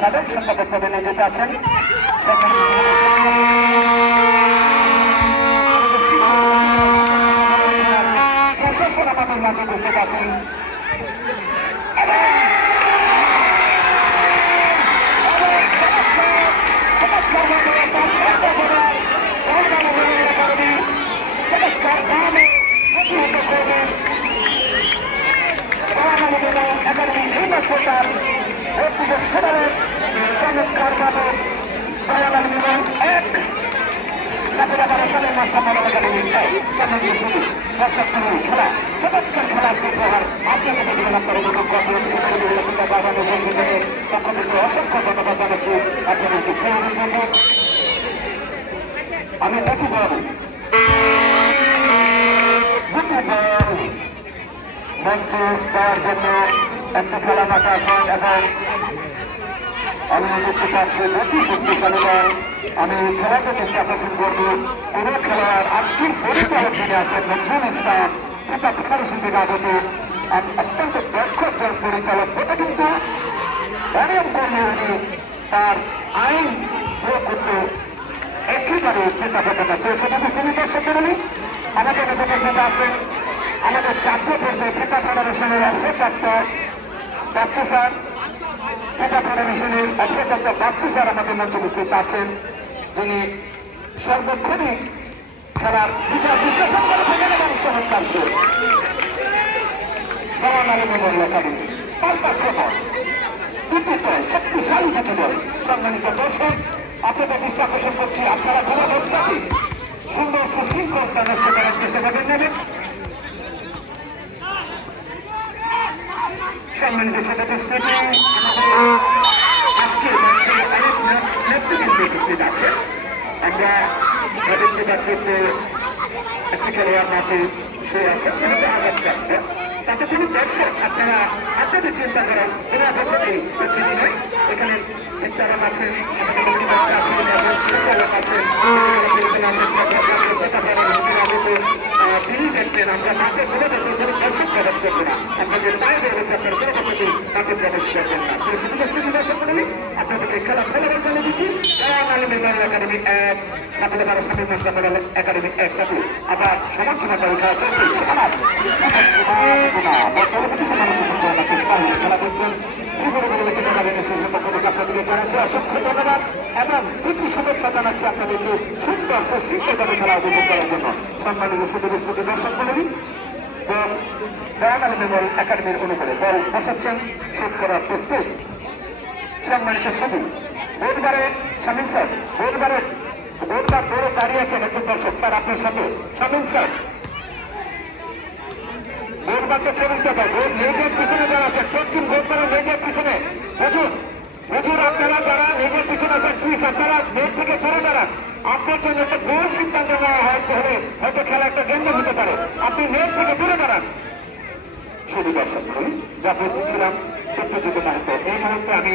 সাবেক সম্পাদক পদে নিয়োজিত আছেন। প্রশাসন আমাদের মাঝে উপস্থিত আছেন। আমি দেখি বলবো মঞ্চে দেওয়ার জন্য একটি খেলা মাঠে আছেন এবং আমি দেখতে পাচ্ছি অতি শক্তিশালী দল। আমি খেলাকে চেষ্টা আকর্ষণ করবো কোন খেলোয়াড় আজকের পরিচালক যিনি আছেন নজরুল ইসলাম পিতা ফেডারেশন থেকে আগত অত্যন্ত দক্ষ একজন পরিচালক। এটা কিন্তু অনিয়ম করলে উনি তার আইন প্রয়োগ করতে একেবারে চিন্তা করতে না। সেটাকে তিনি দর্শক করেনি আমাদের মেধাবী আছেন আমাদের জাতীয় পর্যায়ে পিতা ফেডারেশনের অবসরপ্রাপ্ত বাচ্চু স্যার, পিতা ফেডারেশনের অবসরপ্রাপ্ত বাচ্চু স্যার আমাদের মঞ্চে উপস্থিত আছেন, যিনি সর্বক্ষণই খেলার বিচার বিশ্লেষণ করে থাকেন এবং চমৎকার সুর দেওয়ান আলী মেমোরিয়াল একাডেমি পাল্টা খবর দুটি দল শক্তিশালী দুটি দল। সম্মানিত দর্শক আপনাদের দৃষ্টি আকর্ষণ করছি আপনারা খেলা বলছেন সুন্দর সুশৃঙ্খল নষ্ট করার চেষ্টা করবেন নেবেন। সম্মানিত সদস্যদের আজকে নেতৃবৃন্দ উপস্থিত আছে। আমরা দেখতে পাচ্ছি যে একটি খেলোয়াড় মাঠে সে আছে তাতে কোনো দর্শক আপনারা আপনাদের চিন্তা করেন কোনো অবস্থাতেই পরিস্থিতি নয়। এখানে বিচারক আছেন তিনি দেখবেন আমরা মাঠে কোনো বছর কোনো দর্শক প্রবেশ করবো না। আপনাদের পায়ে বেরোচ্ছে আপনারা কোনো বছরই মাঠে প্রবেশ করবেন না। শুধু দর্শক করলে আপনাদেরকে খেলা খেলাবার জন্য দিচ্ছি দেওয়ান আলী মেমোরিয়াল একাডেমি 1 সাথে স্বামী মেমোরিয়াল একাডেমি 1 টাকা আবার সমর্থনা করে খেলা চলছে। পরবর্তী সময় খেলা করছেন আপনাদেরকে জানাচ্ছি অসংখ্য ধন্যবাদ এবং প্রীতি শুভেচ্ছা জানাচ্ছি আপনাদেরকে সুন্দর সুশৃঙ্খলভাবে খেলা উপভোগ করার জন্য। সম্মানিত সুদূরস্থ দর্শক মন্ডলী দেওয়ান আলী মেমোরিয়াল একাডেমির অনুকূলে বল বসাচ্ছেন শুট করার প্রস্তুত। সম্মানিত শুধু বোধবারে শামীম স্যার বোধবার দৌড়ে দাঁড়িয়ে আছেন একজন দর্শক স্যার আপনার সাথে শামীম স্যার বোধবারকে চলুন দেখায় মেয়েদের পিছনে যারা আছে পশ্চিম বোধবারের মেয়েদের পিছনে হুজুর আপনারা যারা মেয়েদের পিছনে আছেন প্লিজ আপনারা মেঘ থেকে সরে দাঁড়ান। আপনার জন্য একটা ভুল সিদ্ধান্ত নেওয়া হয়তো হলে হয়তো খেলা একটা কেন্দ্র হতে পারে। আপনি মেঘ থেকে দূরে দাঁড়ান। শুধু দর্শক করি যা বলছিলাম সত্যযুগ মুহূর্ত এই মুহূর্তে আমি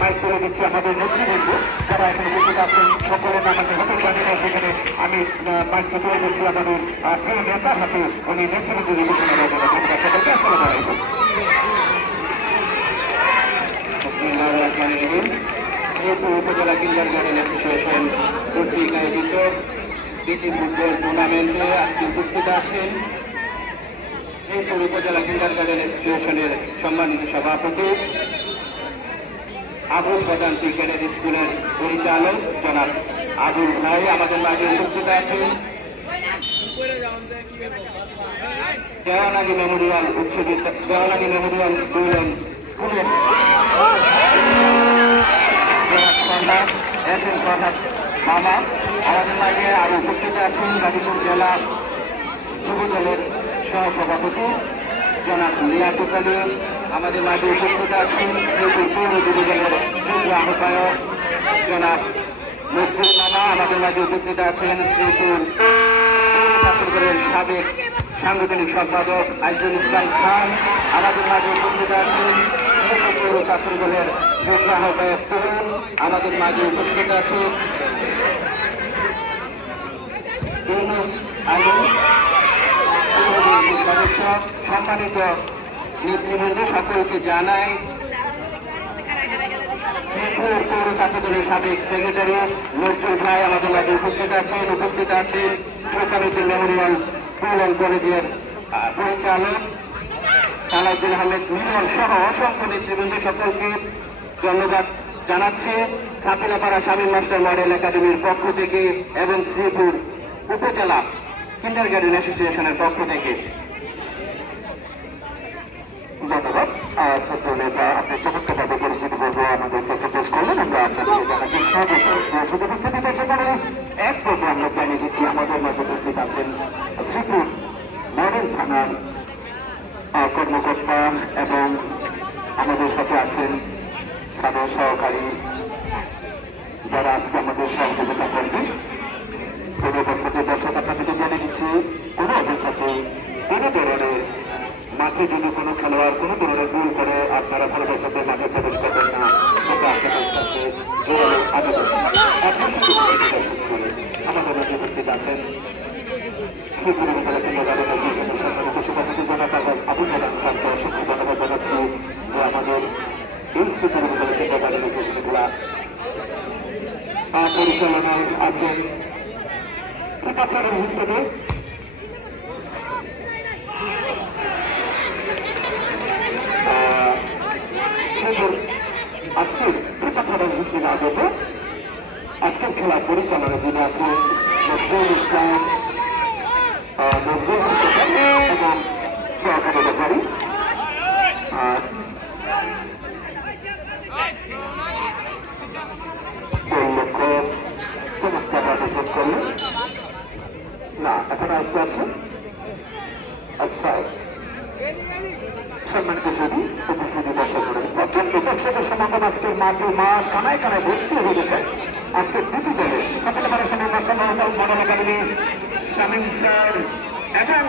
মাইক করে দিচ্ছি আমাদের নেতৃবৃন্দ যারা এখন উপস্থিত আছেন সকলের নামাকে হতে জানি না। সেখানে আমি মাইক করে দিচ্ছি আমাদের প্রিয় নেতার হাতে উনি নেতৃবৃন্দ সকলকে আসসালামু আলাইকুম। উপজেলা কিন্ডারগার্টেন অ্যাসোসিয়েশন কর্তৃক আয়োজিত প্রীতি ফুটবল টুর্নামেন্টে আজকে উপস্থিত আছেন উপজেলা কিন্ডারগার্টেন অ্যাসোসিয়েশনের সম্মানিত সভাপতি আবুল প্রধান ক্রিকেটের স্কুলের পরিচালক জনাব আবুল ভাই আমাদের মাঝে উপস্থিত আছেন। দেওয়ান আলী মেমোরিয়াল উচ্চ বিদ্যালয় দেওয়ান আলী মেমোরিয়াল মামা আমাদের মাঝে আরো উপস্থিত আছেন গাজীপুর জেলা যুব দলের সহসভাপতি জনাব লিয়াকত আলী আমাদের মাঝে উপস্থিত আছেন পৌর যুব দলের যুব আহ্বায়ক জনাব নজরুল মামা আমাদের মাঝে উপস্থিত আছেন শ্রীপুর ছাত্রদলের সাবেক সাংগঠনিক সম্পাদক আইজুল ইসলাম খান আমাদের মাঝে উপস্থিত আছেন পৌর ছাত্রদলের যুব আহ্বায়ক তরুণ আমাদের মাঝে উপস্থিত আছে ইউনুস আলী সম্মানিত নেতৃবৃন্দ সকলকে জানাই পৌর ছাত্র দলের সাবেক সেক্রেটারি নজরুল ভাই আমাদের মাঝে উপস্থিত আছেন সরকারুদ্দিন মেমোরিয়াল স্কুল অ্যান্ড কলেজের পরিচালক সালাউদ্দিন আহমেদ মিলন সহ অসংখ্য নেতৃবৃন্দ সকলকে ধন্যবাদ জানাচ্ছি ছাপিলাপাড়া শামীম মাস্টার মডেল একাডেমির পক্ষ থেকে এবং শ্রীপুর উপজেলা কিন্ডারগার্টেন অ্যাসোসিয়েশনের পক্ষ থেকে ধন্যবাদ। ছোট্ট নেতা আপনি চমৎকারভাবে পরিস্থিতি বলবো আমাদের কাছে পেশ করলেন, আমরা আপনাদেরকে জানাচ্ছি স্বাগত। শুধু উপস্থিতি সেখানে এক পর্ব আমরা জানিয়ে দিচ্ছি আমাদের মাঝে উপস্থিত আছেন শ্রীপুর মডেল থানার কর্মকর্তা এবং আমাদের সাথে আছেন সাধারণ সহকারী যারা আজকে আমাদের সহযোগিতা করবে। কোনো অবস্থাতে দর্শক আপনাদেরকে জানিয়ে দিচ্ছি কোনো অবস্থাতে কোনো ধরনের মাঠে যদি কোনো খেলোয়াড় কোনো ধরনের ভুল করে আপনারা ভালোবাসার সাথে মাঠে প্রবেশ করবেন না, সেটা আপনাদের কাছে আবেদন। আমাদের মধ্যে উপস্থিত আছেন শ্রীপুর উপজেলা কিন্ডারগার্টেন অ্যাসোসিয়েশনের সম্মানিত সভাপতি জনাব আবুল মাদান স্যারকে অসংখ্য ধন্যবাদ জানাচ্ছি যে আমাদের এই শ্রীপুর উপজেলা কিন্ডারগার্টেন অ্যাসোসিয়েশনগুলা পরিচালনায় আছেন হিসেবে আজকের প্রতিষ্ঠানের হিসেবে আগত আজকের খেলা পরিচালনা যিনি আছেন নজরুল ইসলাম এবং সহকারী রেফারি লক্ষ্য চমৎকারভাবে শেষ করলেন না এখন আসতে আছে সম্মানিত ছবি উপস্থিতি দর্শক করেন প্রচন্ড দর্শকের সমাগম আজকের মাঠ কানায় কানায় ভর্তি হয়ে গেছে আজকের দুটি দলে সকলের সঙ্গে মডেল একাডেমি শামীম স্যার এবং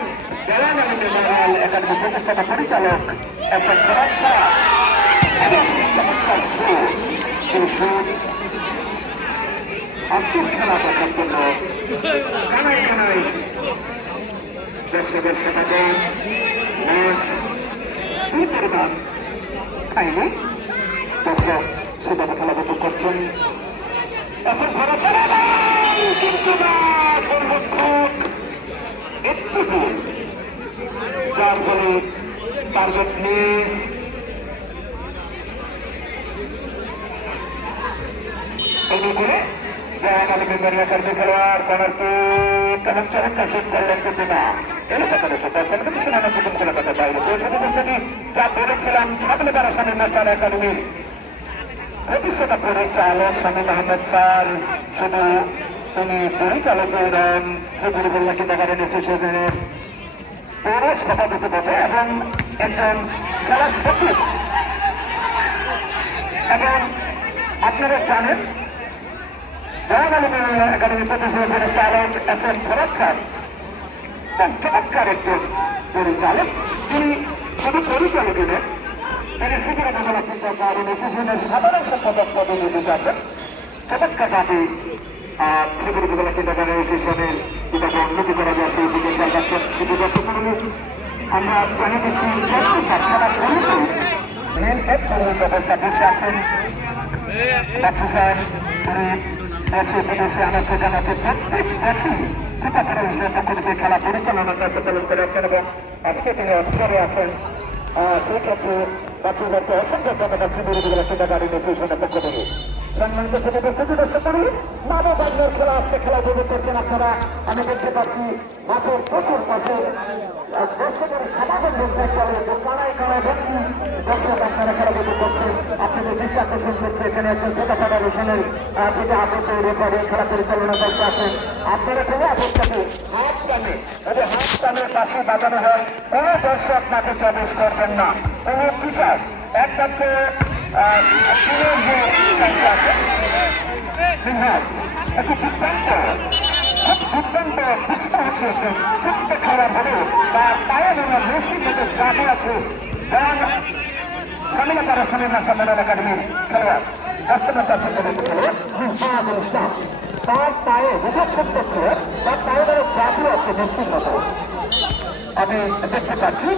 দেওয়ান আলী মেমোরিয়াল একাডেমি প্রতিষ্ঠাতা পরিচালক এবং চমৎকার আজকের খেলা দেখার জন্য কানায় কানায় দর্শকের সমাগম পরিমাণ খাইনি দর্শক সেভাবে খেলা উপভোগ করছেন যার ফলে টার্গেট মিস করে খেলোয়াড় কেমন চমৎকার শেষ করলেন কিন্তু না যা বলেছিলাম ছাপিলাপাড়া শামীম মাস্টার একাডেমির প্রতিষ্ঠাতা পরিচালক শামীম আহমেদ স্যার শুধু তিনি পরিচালক এবং শ্রীপুর উপজেলা কিন্ডারগার্টেন অ্যাসোসিয়েশনের পৌর সভাপতি বটে এবং একজন খেলার সচিব এবং আপনারা জানেন দেওয়ান আলী মেমোরিয়াল একাডেমি প্রতিষ্ঠাতা পরিচালক এস এম ফরাদ স্যার চমৎকার একজন পরিচালক তিনি শুধু পরিচালকই নেন তিনি শ্রীপুর উপজেলা কিন্ডারগার্টেন অ্যাসোসিয়েশনের সাধারণ সম্পাদক পদে নিয়োজিত আছেন চমৎকারভাবে শ্রীপুর উপজেলা কিন্ডারগার্টেন অ্যাসোসিয়েশনের কিভাবে উন্নতি করা যায় সেই দিকে খেয়াল রাখছেন শুধু দর্শক আমরা জানিয়ে দিচ্ছি খেলা শুরুতে রেল এক ব্যবস্থা বসে আছেন বাচ্চু স্যার তিনি দেশে বিদেশে আনাচ্ছে জানাচ্ছে প্রত্যেক দেশেই পক্ষ থেকে খেলা পরিচালনার দায়িত্ব পালন করে আসছেন এবং আজকে তিনি অবসরে আছেন সেই ক্ষেত্রে বাচ্চুদেরকে অসংখ্য ধন্যবাদ শ্রীপুর উপজেলা কিন্ডারগার্টেন অ্যাসোসিয়েশনের পক্ষ থেকে সম্মানিত ছেলে উপস্থিতি দর্শক করি মানব বাজার খেলা আজকে খেলা উপভোগ করছেন আপনারা আমি দেখতে পাচ্ছি মাঠের প্রচুর পাশে দর্শকের সমাগম বলতে চলে কানায় কানায় ভর্তি দর্শক আপনারা খেলা উপভোগ করছেন আপনাদের দৃষ্টি আকর্ষণ করছে এখানে একজন ঢাকা ফেডারেশনের থেকে আবদ্ধ রেফারি খেলা পরিচালনা করতে আছেন আপনারা খেলে অবস্থাতে হাত টানে যদি হাত টানের পাশে বাজানো হয় কোনো দর্শক মাঠে প্রবেশ করবেন না কোনো টিচার একমাত্র একটি সিদ্ধান্ত খুব দুর্দান্ত বুঝতে হচ্ছে ছোট্ট খেলার হলেও তার পায়ে মনে মেসি থেকে চাপে আছে ছাপিলাপাড়া শামীম মাস্টার মডেল একাডেমির খেলোয়াড় তার পায়ে বুঝে ছোট্ট খেলোয়াড় তার পায়ে ধরে চাপে আছে মেসির মতো আমি দেখতে পাচ্ছি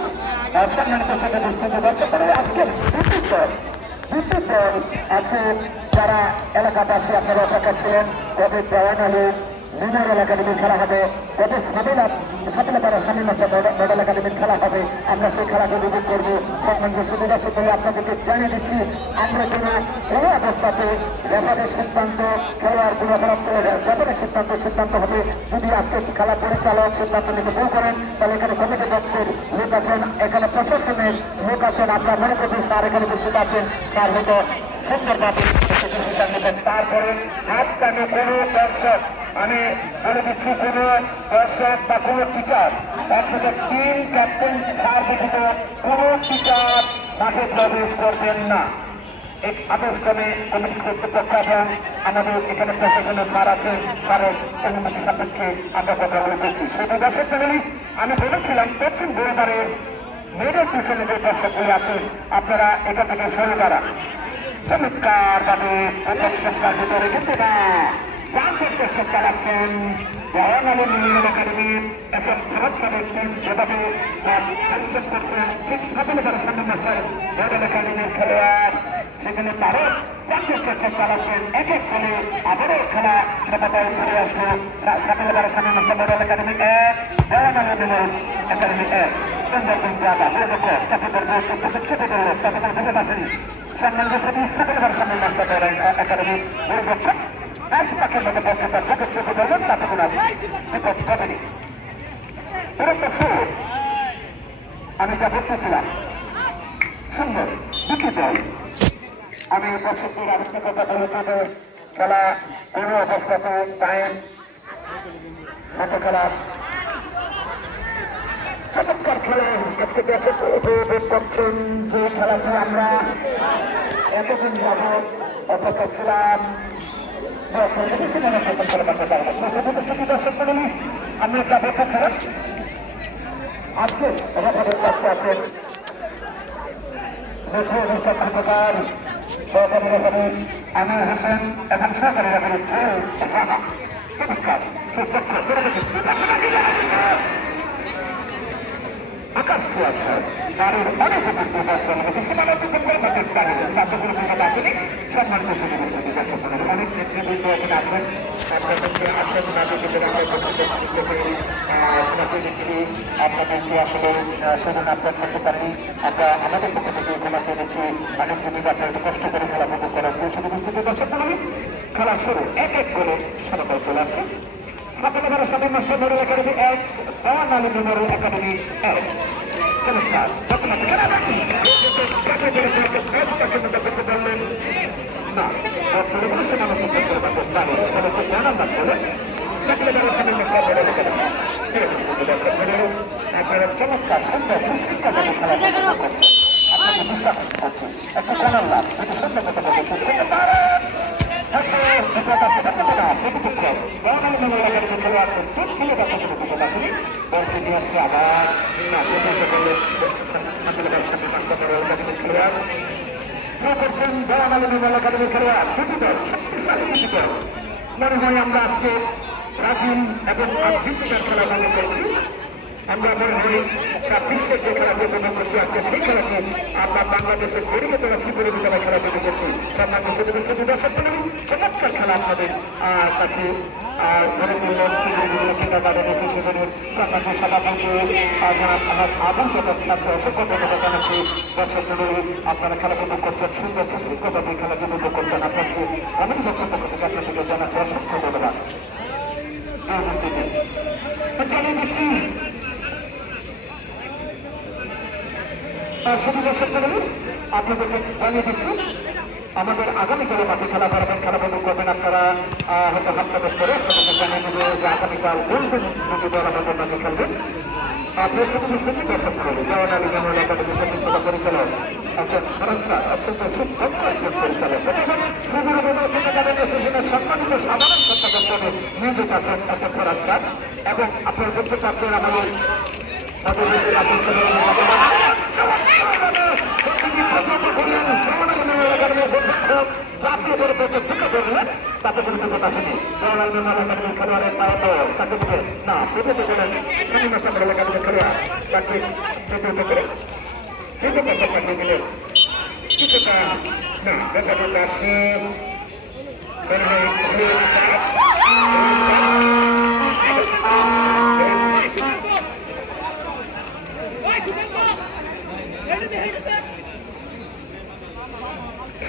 সম্মানিত সাথে বুঝতে পারছে তবে আজকে দুটি দল আছে যারা এলাকাবাসী আপনারা অপেক্ষা ছিলেন কবে জওয়ান আলী মিনার একাডেমির খেলা হবে কবে সাবিলাপাড়া স্বামীমাতা মডেল একাডেমির খেলা হবে আমরা সেই খেলাকে উপভোগ করবো সম্মানিত সুবিধা সূত্রে আপনাদেরকে জানিয়ে দিচ্ছি আমরা যেন কোনো অবস্থাতে রেফারের সিদ্ধান্ত খেলোয়াড় গুলো রেফারের সিদ্ধান্ত হবে যদি আজকে খেলা পরিচালক সিদ্ধান্ত নিতে ভুল করেন তাহলে এখানে কমিটি বক্সের লোক আছেন এখানে প্রশাসনের লোক আছেন আপনার মনে করবেন স্যার এখানে উপস্থিত আছেন তার হয়তো সুন্দরভাবে তারপরে হাত টানে কোনো দর্শক আমি বলে দিচ্ছি কোন দর্শক বা কোন টিচার আপনাদের টিম ক্যাপ্টেন স্যার ব্যতীত কোন টিচার মাঠে প্রবেশ করবেন না এই আদেশক্রমে কমিটি কর্তৃপক্ষ এবং আমাদের এখানে প্রশাসনের স্যার আছেন স্যারের অনুমতি সাপেক্ষে আমরা কথা বলে বলছি শুধু দর্শক ফ্যামিলি আমি বলেছিলাম পশ্চিম গোলবারের মেয়েদের পিছনে যে দর্শকগুলি আছেন আপনারা এখান থেকে সরে দাঁড়া চমৎকার ভাবে প্রদর্শনকার ভিতরে কিন্তু না চেষ্টা চালাচ্ছেন জওয়ান আলী মিনার একাডেমির একজন প্রভাবশালী টিম যেভাবে পরিশ্রম করছেন ঠিক সাবিলাপাড়া স্বামীমাতা মডেল একাডেমির খেলোয়াড় সেখানে তারও চেষ্টা চালাচ্ছেন এক এক ফলে আবারও খেলা সেটাতে ফিরে আসলো সাবিলাপাড়া স্বামীমাতা মডেল একাডেমি এক জওয়ান আলী মিনার একাডেমি এক সুন্দরগঞ্জ জায়গা বলে দেখো চাপিদের চেপে গেল তাতে কোনো ভেবে আসেনি সম্মানিত সাথে সাবিলাপাড়া স্বামীমাতা একাডেমি পরিবর্তন পাখের মধ্যে বক্তব্য বুকের চোখে ধরবেন তাতে কোনো বিপদ ঘটেনি পুরোটা শুরু আমি যা বলতেছিলাম সুন্দর দুটি দল আমি দর্শকদের আরেকটা কথা বলতে যে খেলা কোনো অবস্থাতে টাইম মতো খেলা চমৎকার খেলা আজকে দর্শক উপভোগ করছেন যে খেলাটি আমরা এতদিন যাবৎ অপেক্ষা ছিলাম আমি একটা ব্যাখ্যা ছাড়া আজকে রেফারের কাছে আছেন মেঠো অনুষ্ঠান ক্রিকেটার সহকারী রেফারি আমির হোসেন এবং সহকারী রেফারি আকাশ আছে বাড়ির অনেক উপকৃত পাচ্ছেন সীমানা অতিক্রম করে থাকে তাতে কোনো বিপদ আসেনি সম্মানিত অনেক নেতৃবৃন্দ এখানে আছেন আপনাদেরকে আসেন নাটকের আপনাকে দিচ্ছি আপনাদেরকে আসলে সেদিন আপনার করতে পারি আমরা আমাদের পক্ষ থেকে ক্ষমা চেয়ে দিচ্ছি অনেক জমিতে আপনার একটু কষ্ট করে খেলা উপভোগ করার শুধু বুঝতে দর্শক করবেন খেলা শুরু এক এক করে সরকার চলে আসছে সাবিলাপাড়া স্বামীমাতা মডেল একাডেমি এক জওয়ান আলী মেমোরিয়াল একাডেমি এক চমৎকার না আপনারা চমৎকার সুন্দর সুশৃঙ্খলভাবে খেলা করছেন আপনাকে বিশ্বাস করছি একটা জানার লাভ যদি সুন্দর কথা বলতে মনে হয় আমরা আজকে ব্রাজিল এবং আর্জেন্টিনার খেলা মনে করছি আমরা মনে হয় বিশ্বের যে খেলা উপভোগ করছি আজকে সেই খেলাকে আমরা বাংলাদেশের গরিবে তোলা শিবিরে বিদ্যালয় খেলা উপভোগ করছি চমৎকার খেলা আপনাদের কাছে ধরে তুললেন শিবিরগুলো কিনা গার্ডেন আছে শিবিরের সম্মান্য সভাপতি আবহাওয়া ছাত্র অসংখ্য ধন্যবাদ জানাচ্ছি দর্শকগুলো আপনারা খেলা উপভোগ করছেন সুন্দর সুশৃঙ্খলভাবে খেলা উপভোগ করছেন আপনাকে অনেক দর্শক পক্ষ থেকে আপনাদেরকে জানাচ্ছি অসংখ্য ধন্যবাদ জানিয়ে দিচ্ছি শুধু দর্শক আপনাদেরকে জানিয়ে দিচ্ছি আমাদের আগামীকালে মাঠে খেলা পারবেন খেলা উপভোগ করবেন আপনারা হয়তো হাতটা করে আপনাদেরকে জানিয়ে দেবো যে আগামীকাল গোল্ডেন দুটি দল আমাদের মাঠে খেলবেন আপনার শুধু বিষয়টি দর্শক করবে জওয়ান আলী মেমোরিয়াল একাডেমি প্রতিষ্ঠাতা পরিচালক একজন খরচা অত্যন্ত সুদক্ষ একজন পরিচালক সম্মানিত সাধারণ সম্পাদক নিয়োজিত আছেন একজন খরচা এবং আপনারা দেখতে পাচ্ছেন আমাদের জাতীয় পরিবর্তন ঢুকে ধরলেন তাতে কোনো বিপদ আসেনি। জওয়াহরলাল নেহরু একাডেমির খেলোয়াড়ের পায়ে তো তাকে দিবে না, প্রতিহত করেন শামীম মাস্টার একাডেমির খেলোয়াড়, তাকে প্রতিহত করে দ্রুত কথা পাঠিয়ে দিলেন। কিছুটা না দেখা আসছে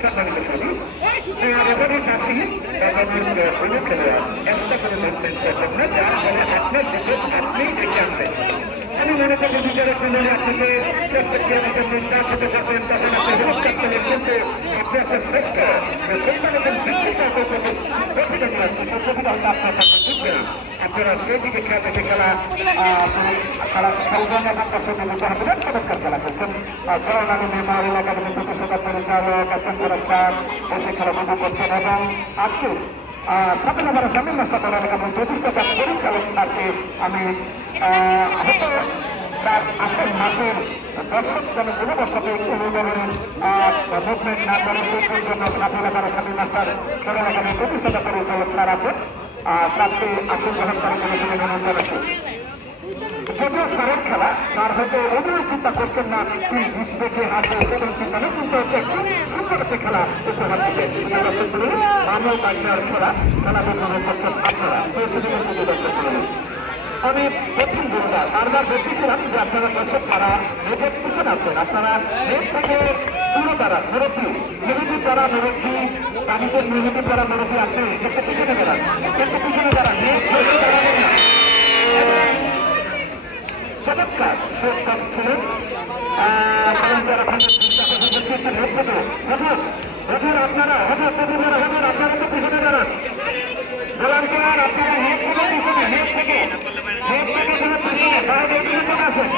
সম্মানিত সবই রেফারি চাচ্ছি একাডেমির কোনো খেলোয়াড় চেষ্টা করে ধরতেন চাচ্ছেন না, যার ফলে আপনার দিকে আপনিই দেখে আনবেন। আমি মনে করি বিচারক মন্ডলী আপনাকে চেষ্টা করে যখন নির্বাচিত করবেন তখন আপনি হলুদ কার্ড পেলেন, কিন্তু আপনি একটা শ্রেষ্ঠ আপনারা সেই দিকে খেলতে খেলা খেলা খেলবেন এবং চমৎকার খেলা খেলছেন। জওয়াহরলাল নেহরু একাডেমির প্রতিষ্ঠাতা পরিচালক চান বসে খেলা উপভোগ করছেন এবং আজকে সকালে আমার শামীম মাস্টার এলাকার প্রতিষ্ঠাতা পরিচালক স্যারকে আমি হয়তো তার আসল মাঠের দর্শক যেন কোনো বছরে কোনো ধরনের মুভমেন্ট না করে সেই জন্য সকালে আমার শামীম মাস্টার এলাকার প্রতিষ্ঠাতা পরিচালক স্যার আছেন, তাকে আসল গ্রহণ করার জন্য অনুরোধ জানাচ্ছি। যদিও স্যারের খেলা তার হয়তো অন্য চিন্তা করছেন না কি জিতবে কে হারবে সেরকম চিন্তা নেই, কিন্তু হচ্ছে একটি সুন্দর একটি খেলা উপহার দিবে। দর্শকগুলি মানব বাংলার খেলা উপভোগ করছেন আপনারা দর্শকগুলি। আমি দক্ষিণ গুরুদার বারবার দেখতেছিলাম যে আপনারা দর্শক তারা নেটের পিছনে আছেন, আপনারা নেট থেকে দূরে তারা মুরব্বী মুরব্বী তারা মুরব্বী তাদের মুরব্বী তারা মুরব্বী আছে একটু পিছনে দাঁড়ান, একটু পিছনে দাঁড়ান, নেট দাঁড়াবেন না। চমৎকার শেষ ছিলেন আপনারা আপনারা তো পিছনে দাঁড়ান, ভলান্টিয়ার আপনারা হেড থেকে পিছনে হেড থেকে পিছনে তারা চলে আসেন।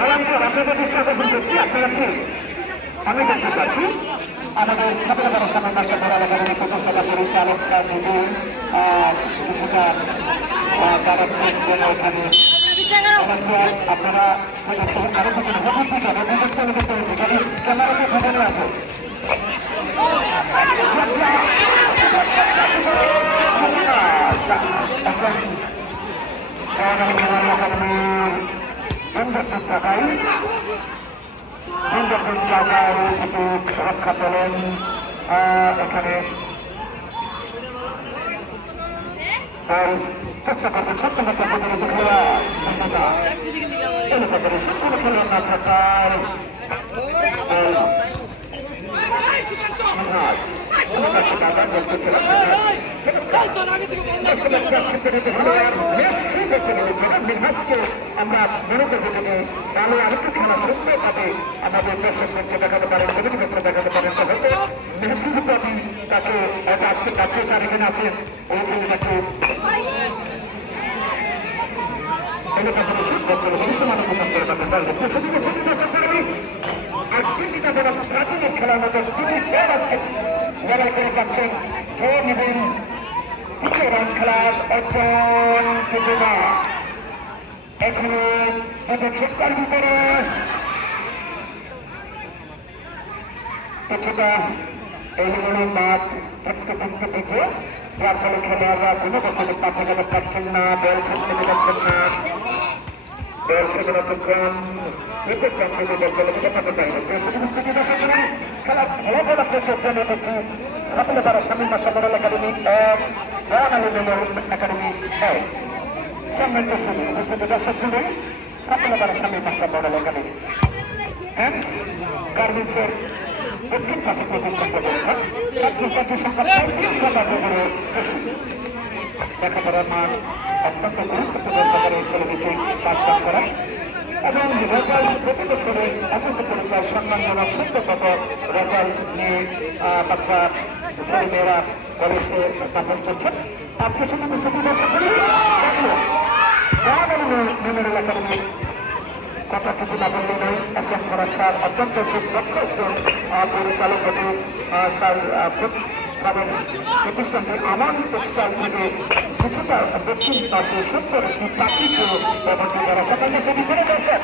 ভলান্টিয়ার আপনাদের দৃষ্টি আকর্ষণ করছি, আপনারা প্লিজ আমি দেখতে পাচ্ছি আমাদের ছাত্রদের সামনে মাস্টার পড়া এলাকার প্রতিষ্ঠাতা পরিচালক কিছুটা তারা ওখানে আপনারা আরো ক্যামেরাকে ভেতরে আসেন। রক্ষা পেলেন এখানে চেষ্টা করছেন ছোট্ট মতো প্রতিনিধি খেলোয়াড় সকল খেলোয়াড় না থাকার আমরা মনে করবো যদি তাহলে আরেকটু খেলা সুন্দর ভাবে আমাদের দর্শকদেরকে দেখাতে পারেন, কমিটিকে দেখাতে পারেন, হয়তো মেসিজ প্রতি তাকে আজকে কাছে সারিবেন আছেন ওই ছেলেটাকে আর চিন্তা করা প্রাচীনের খেলার মতো দুটি দল আজকে লড়াই করে যাচ্ছেন। কে নেবেন তৃতীয় রান খেলার অর্জন প্রতিভা এখানে শেষকার ভিতরে কিছুটা এলোমেলো মাঠ থাকতে থাকতে পিছিয়ে, যার ফলে খেলোয়াড়রা কোনো বছরে পাঠে গেতে পারছেন না, বল ছাড়তে পারছেন না, বল সেগুলো কম খেলা ফলাফল আপনার জন্য দেখছি সকলে তারা শামীম মাস্টার মডেল একাডেমি এক, জওয়াহরলাল নেহরু একাডেমি এক। সম্মানিত শুরু উপস্থিত দর্শক শুরু সকলে তারা শামীম মাস্টার মডেল একাডেমি গার্মেন্টসের দক্ষিণ পাশে প্রতিষ্ঠান ব্যবস্থা ছাত্রছাত্রীর সংখ্যা 35% বেশি। লেখাপড়ার মান অত্যন্ত গুরুত্বপূর্ণ সরকারের ছেলেমেয়েকে পাঠদান করা এবং রেজাল্ট প্রতি বছরে অত্যন্ত পরিচয় সম্মানজনক সত্যগত রেজাল্ট নিয়ে বাচ্চা ছেলেমেয়েরা কলেজে স্থাপন করছেন। আপনার সাথে উপস্থিতি দর্শক করি মেমোরিয়াল একাডেমি কথা কিছু না বললে নেই। এখন করার স্যার অত্যন্ত সুদক্ষ একজন পরিচালক হতে স্যার প্রতিষ্ঠানটি আমান টেক্সটাইল থেকে কিছুটা দক্ষিণ পাশে সুন্দর একটি প্রাকৃতিক ব্যবহার করা সকালে সেটি করে গেছে।